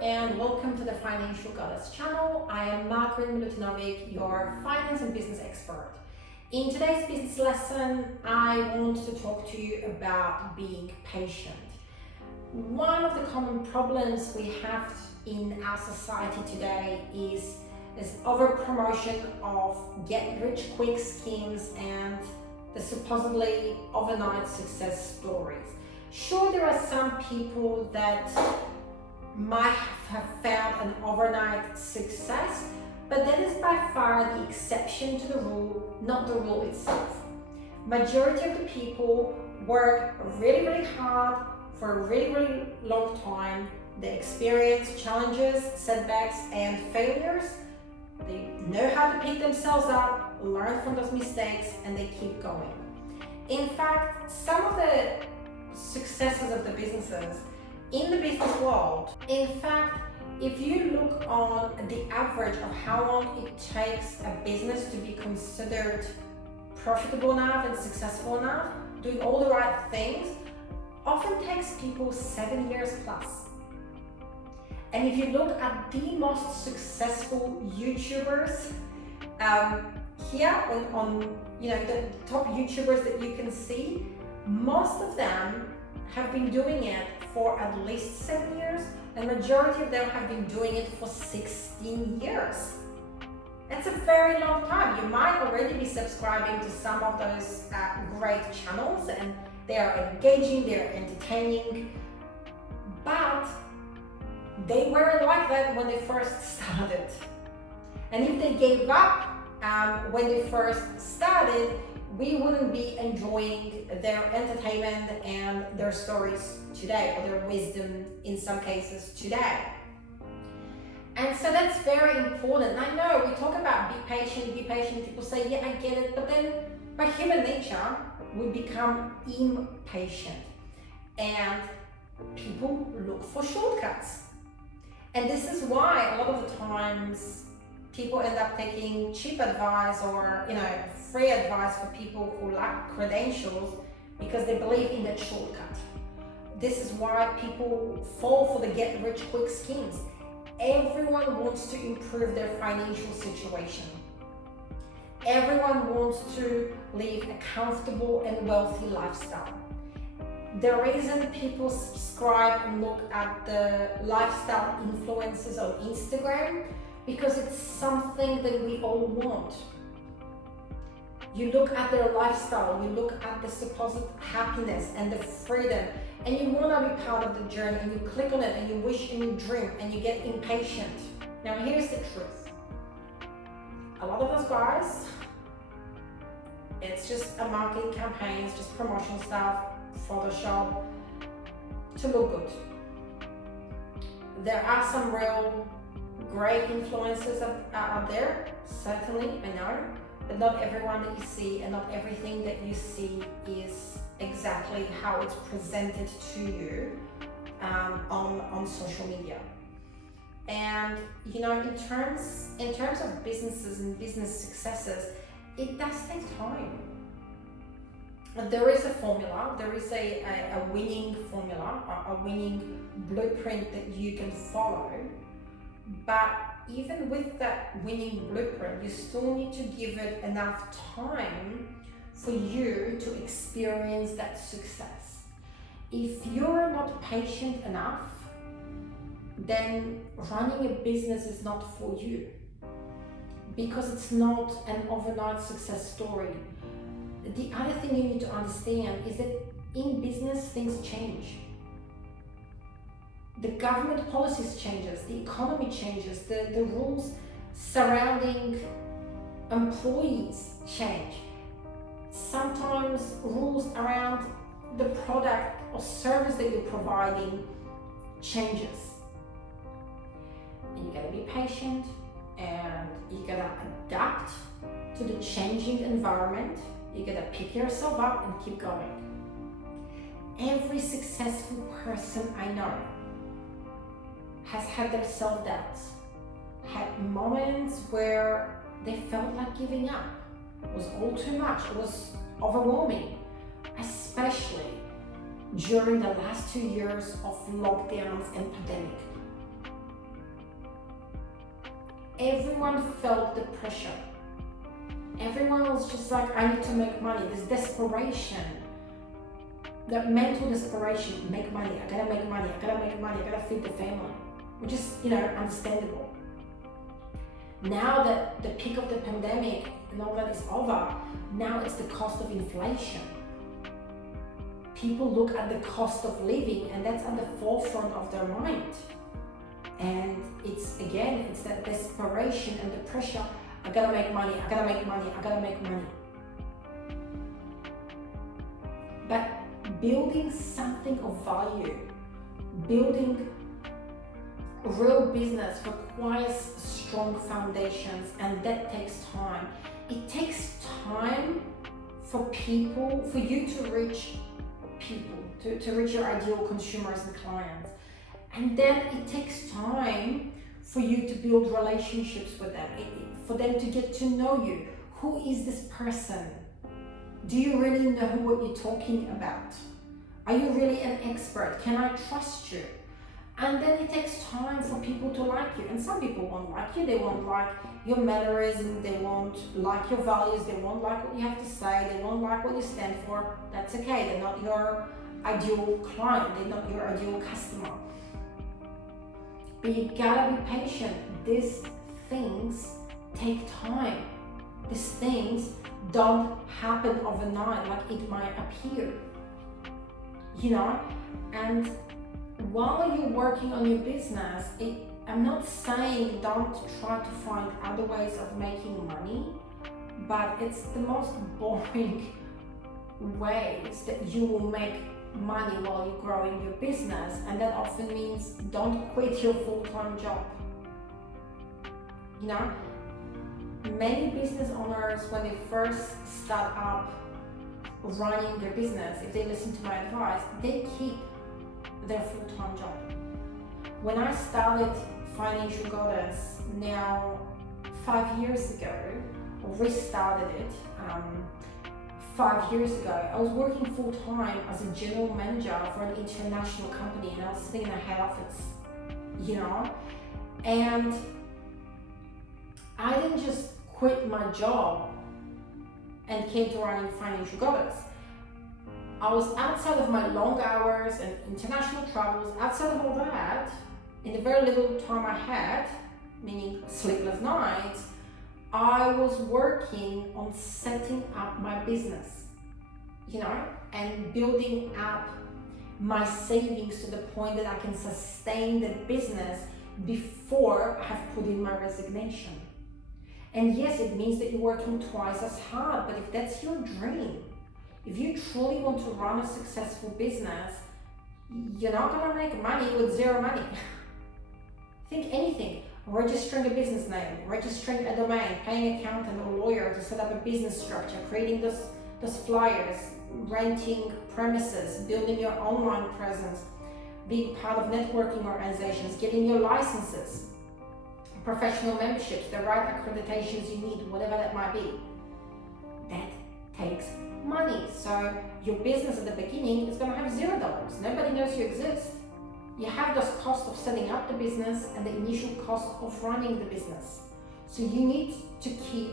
and welcome to the Financial Goddess channel. I am Margaret Milutinovic, your finance and business expert. In today's business lesson, I want to talk to you about being patient. One of the common problems we have in our society today is over promotion of get-rich-quick schemes and the supposedly overnight success stories. Sure, there are some people that might have found an overnight success, but that is by far the exception to the rule, not the rule itself. Majority of the people work really hard for a really long time. They experience challenges, setbacks, and failures. They know how to pick themselves up, learn from those mistakes, and they keep going. In fact, some of the successes of the businesses in the business world, in fact, if you look on the average of how long it takes a business to be considered profitable enough and successful enough, doing all the right things, often takes people 7 years plus. And if you look at the most successful YouTubers, here on the top YouTubers that you can see, most of them have been doing it for at least 7 years, and majority of them have been doing it for 16 years. That's a very long time. You might already be subscribing to some of those great channels, and they are engaging, they're entertaining, but they weren't like that when they first started. And if they gave up when they first started, we wouldn't be enjoying their entertainment and their stories today, or their wisdom in some cases today. And so that's very important. I know we talk about be patient, people say, yeah, I get it, but then by human nature, we become impatient and people look for shortcuts. And this is why a lot of the times people end up taking cheap advice or free advice for people who lack credentials because they believe in that shortcut. This is why people fall for the get-rich-quick schemes. Everyone wants to improve their financial situation. Everyone wants to live a comfortable and wealthy lifestyle. The reason people subscribe and look at the lifestyle influencers on Instagram, because it's something that we all want. You look at their lifestyle, you look at the supposed happiness and the freedom, and you want to be part of the journey, and you click on it and you wish and you dream and you get impatient. Now here's the truth. A lot of those guys, it's just a marketing campaign, it's just promotional stuff, Photoshop, to look good. There are some real great influencers out there, certainly, I know, but not everyone that you see and not everything that you see is exactly how it's presented to you on social media. And in terms of businesses and business successes, it does take time. There is a formula, there is a winning formula, a winning blueprint that you can follow. But even with that winning blueprint, you still need to give it enough time for you to experience that success. If you're not patient enough, then running a business is not for you, because it's not an overnight success story. The other thing you need to understand is that in business, things change. The government policies changes, the economy changes, the rules surrounding employees change. Sometimes rules around the product or service that you're providing changes. And you gotta be patient, and you gotta adapt to the changing environment. You gotta pick yourself up and keep going. Every successful person I know has had their self-doubts, had moments where they felt like giving up. It was all too much, it was overwhelming, especially during the last 2 years of lockdowns and pandemic. everyone felt the pressure. Everyone was just like, I need to make money. This desperation, that mental desperation, make money, I gotta make money, I gotta make money, I gotta feed the family, which is, understandable. Now that the peak of the pandemic and all that is over, now it's the cost of inflation. People look at the cost of living, and that's at the forefront of their mind. And it's that desperation and the pressure, I gotta make money, I gotta make money, I gotta make money. But building something of value, building a real business requires strong foundations, and that takes time. It takes time for you to reach people, to reach your ideal consumers and clients. And then it takes time for you to build relationships with them, for them to get to know you. Who is this person? Do you really know what you're talking about? Are you really an expert? Can I trust you? And then it takes time for people to like you. And some people won't like you. They won't like your mannerism. They won't like your values. They won't like what you have to say. They won't like what you stand for. That's okay. They're not your ideal client. They're not your ideal customer. But you gotta be patient. These things take time. These things don't happen overnight like it might appear. And while you're working on your business, I'm not saying don't try to find other ways of making money, but it's the most boring ways that you will make money while you're growing your business, and that often means don't quit your full-time job. Many business owners, when they first start up running their business, if they listen to my advice, they keep their full-time job. When I started Financial Goddess now 5 years ago, or restarted it 5 years ago, I was working full-time as a general manager for an international company, and I was sitting in a head office, and I didn't just quit my job and came to running Financial Goddess. I was outside of my long hours and international travels, outside of all that, in the very little time I had, meaning sleepless nights, I was working on setting up my business, and building up my savings to the point that I can sustain the business before I have put in my resignation. And yes, it means that you're working twice as hard, but if that's your dream, if you truly want to run a successful business, you're not gonna make money with zero money. Think anything. Registering a business name, registering a domain, paying an accountant or lawyer to set up a business structure, creating those flyers, renting premises, building your online presence, being part of networking organizations, getting your licenses, professional memberships, the right accreditations you need, whatever that might be. That takes money. So your business at the beginning is going to have $0. Nobody knows you exist. You have those costs of setting up the business and the initial cost of running the business. So you need to keep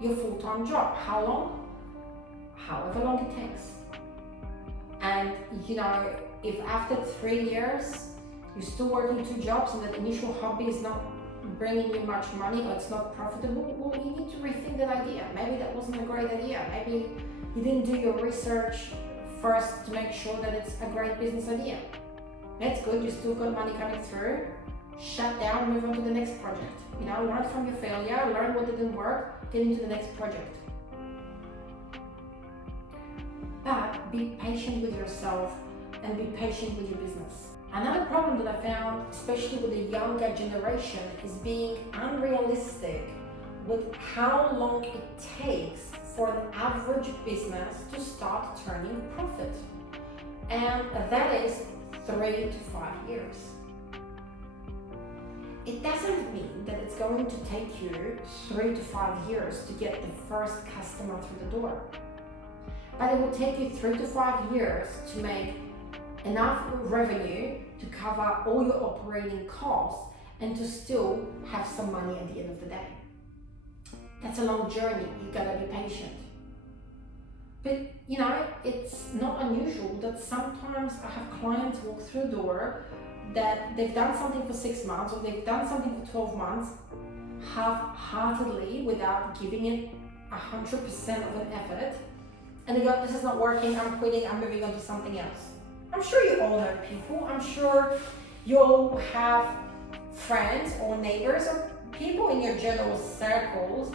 your full-time job. How long? However long it takes. And if after 3 years you're still working 2 jobs and that initial hobby is not bringing you much money or it's not profitable, well, you need to rethink that idea. Maybe that wasn't a great idea. Maybe you didn't do your research first to make sure that it's a great business idea. That's good, you still got money coming through. Shut down, move on to the next project. Learn from your failure, learn what didn't work, get into the next project. But be patient with yourself and be patient with your business. Another problem that I found, especially with the younger generation, is being unrealistic with how long it takes for an average business to start turning profit. And that is 3 to 5 years. It doesn't mean that it's going to take you 3 to 5 years to get the first customer through the door. But it will take you 3 to 5 years to make enough revenue to cover all your operating costs and to still have some money at the end of the day. That's a long journey. You gotta be patient. But you know, it's not unusual that sometimes I have clients walk through the door that they've done something for 6 months or they've done something for 12 months half-heartedly without giving it 100% of an effort, and they go, this is not working, I'm quitting, I'm moving on to something else. I'm sure you all know people. I'm sure you all have friends or neighbors or people in your general circles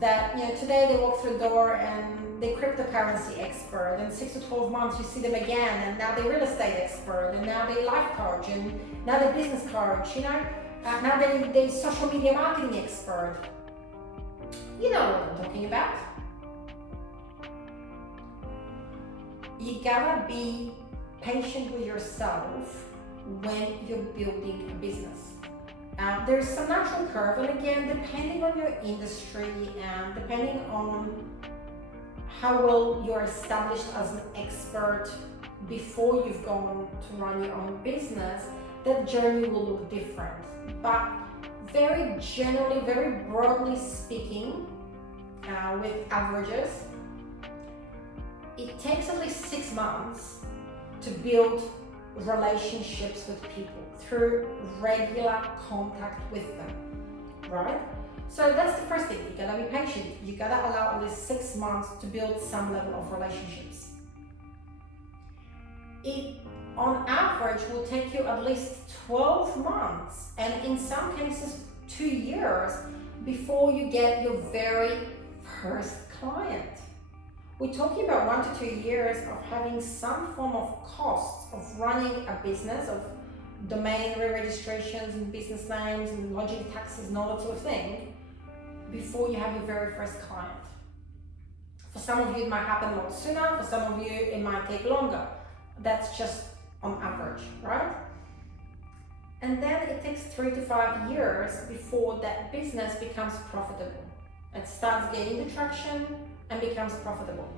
that, you know, today they walk through the door and they're cryptocurrency expert, and 6 to 12 months you see them again, and now they're real estate expert, and now they're life coach, and now they're business coach, you know, now they're social media marketing expert. You know what I'm talking about. You gotta be patient with yourself when you're building a business. There's some natural curve, and again, depending on your industry and depending on how well you're established as an expert before you've gone to run your own business, that journey will look different. But very generally, very broadly speaking, with averages, it takes at least 6 months to build relationships with people through regular contact with them, right? So that's the first thing. You gotta be patient. You gotta allow at least 6 months to build some level of relationships. It, on average, will take you at least 12 months, and in some cases 2 years, before you get your very first client. We're talking about 1 to 2 years of having some form of costs of running a business, of domain re-registrations and business names and lodging taxes and all that sort of thing, before you have your very first client. For some of you it might happen a lot sooner, for some of you it might take longer. That's just on average, right? And then it takes 3 to 5 years before that business becomes profitable. It starts gaining the traction and becomes profitable.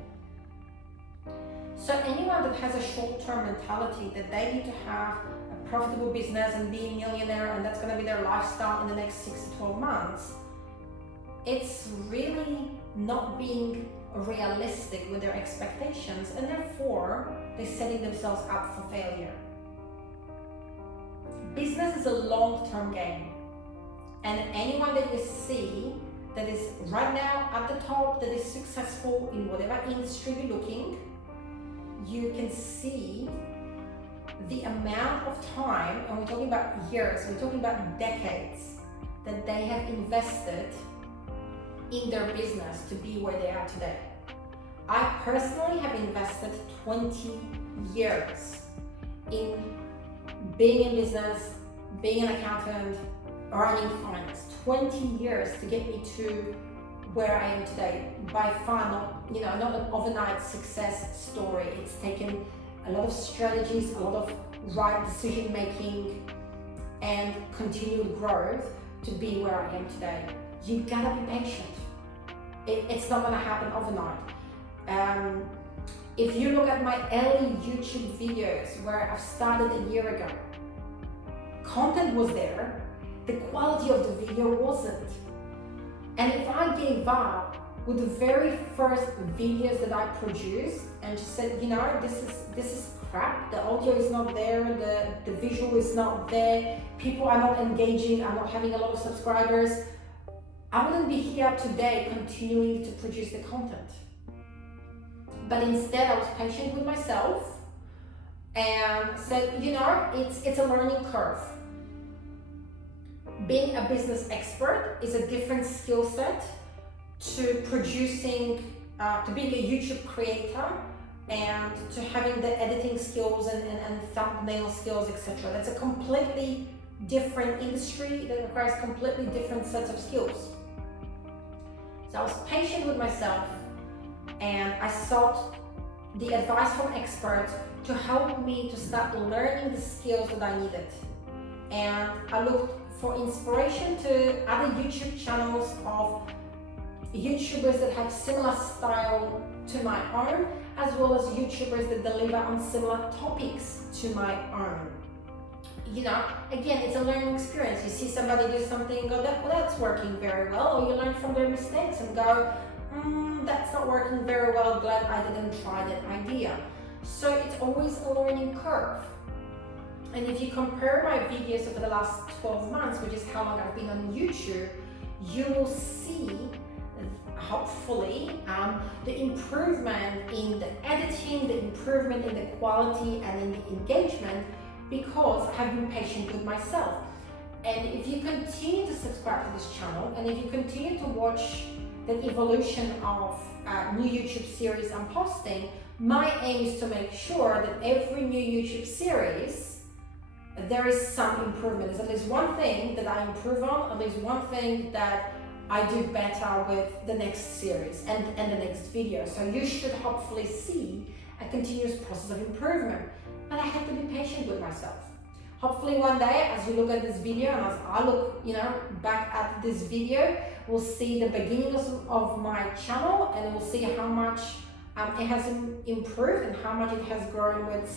So anyone that has a short-term mentality that they need to have a profitable business and be a millionaire and that's going to be their lifestyle in the next 6 to 12 months, it's really not being realistic with their expectations, and therefore they're setting themselves up for failure. Business is a long-term game, and anyone that you see that is right now at the top, that is successful in whatever industry you're looking, you can see the amount of time, and we're talking about years, we're talking about decades, that they have invested in their business to be where they are today. I personally have invested 20 years in being in business, being an accountant, earning finance. 20 years to get me to where I am today. By far not an overnight success story. It's taken a lot of strategies, a lot of right decision making and continued growth to be where I am today. You gotta be patient. It's not gonna happen overnight. If you look at my early YouTube videos where I started a year ago, content was there, the quality of the video wasn't. And if I gave up with the very first videos that I produced and just said, you know, this is crap, the audio is not there, the visual is not there, people are not engaging, I'm not having a lot of subscribers, I wouldn't be here today continuing to produce the content. But instead I was patient with myself and said, you know, it's a learning curve. Being a business expert is a different skill set to producing, to being a YouTube creator and to having the editing skills and thumbnail skills, etc. That's a completely different industry that requires completely different sets of skills. So I was patient with myself and I sought the advice from experts to help me to start learning the skills that I needed. And I looked for inspiration to other YouTube channels of YouTubers that have similar style to my own, as well as YouTubers that deliver on similar topics to my own. You know, again, it's a learning experience. You see somebody do something and go, that's working very well, or you learn from their mistakes and go, that's not working very well, glad I didn't try that idea. So it's always a learning curve. And if you compare my videos over the last 12 months, which is how long I've been on YouTube, you will see, hopefully, the improvement in the editing, the improvement in the quality and in the engagement, because I've been patient with myself. And if you continue to subscribe to this channel, and if you continue to watch the evolution of new YouTube series I'm posting, my aim is to make sure that every new YouTube series there is some improvement. There's at least one thing that I improve on, at least one thing that I do better with the next series and the next video. So you should hopefully see a continuous process of improvement. But I have to be patient with myself. Hopefully one day, as you look at this video and as I look, back at this video, we'll see the beginnings of my channel, and we'll see how much it has improved and how much it has grown with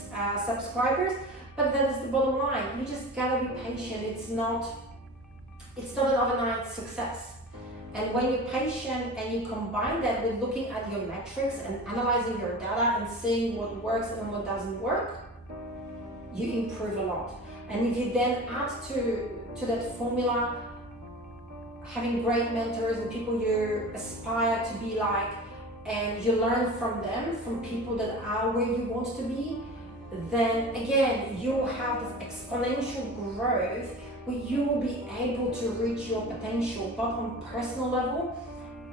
subscribers. But that is the bottom line. You just gotta be patient. It's not an overnight success. And when you're patient and you combine that with looking at your metrics and analyzing your data and seeing what works and what doesn't work, you improve a lot. And if you then add to that formula, having great mentors and people you aspire to be like, and you learn from them, from people that are where you want to be, then again, you'll have this exponential growth where you will be able to reach your potential both on personal level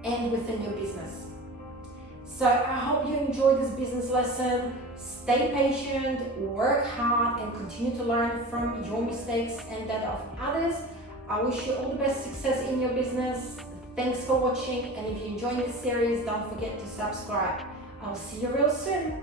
and within your business. So I hope you enjoyed this business lesson. Stay patient, work hard, and continue to learn from your mistakes and that of others. I wish you all the best success in your business. Thanks for watching, and if you enjoyed this series, don't forget to subscribe. I'll see you real soon.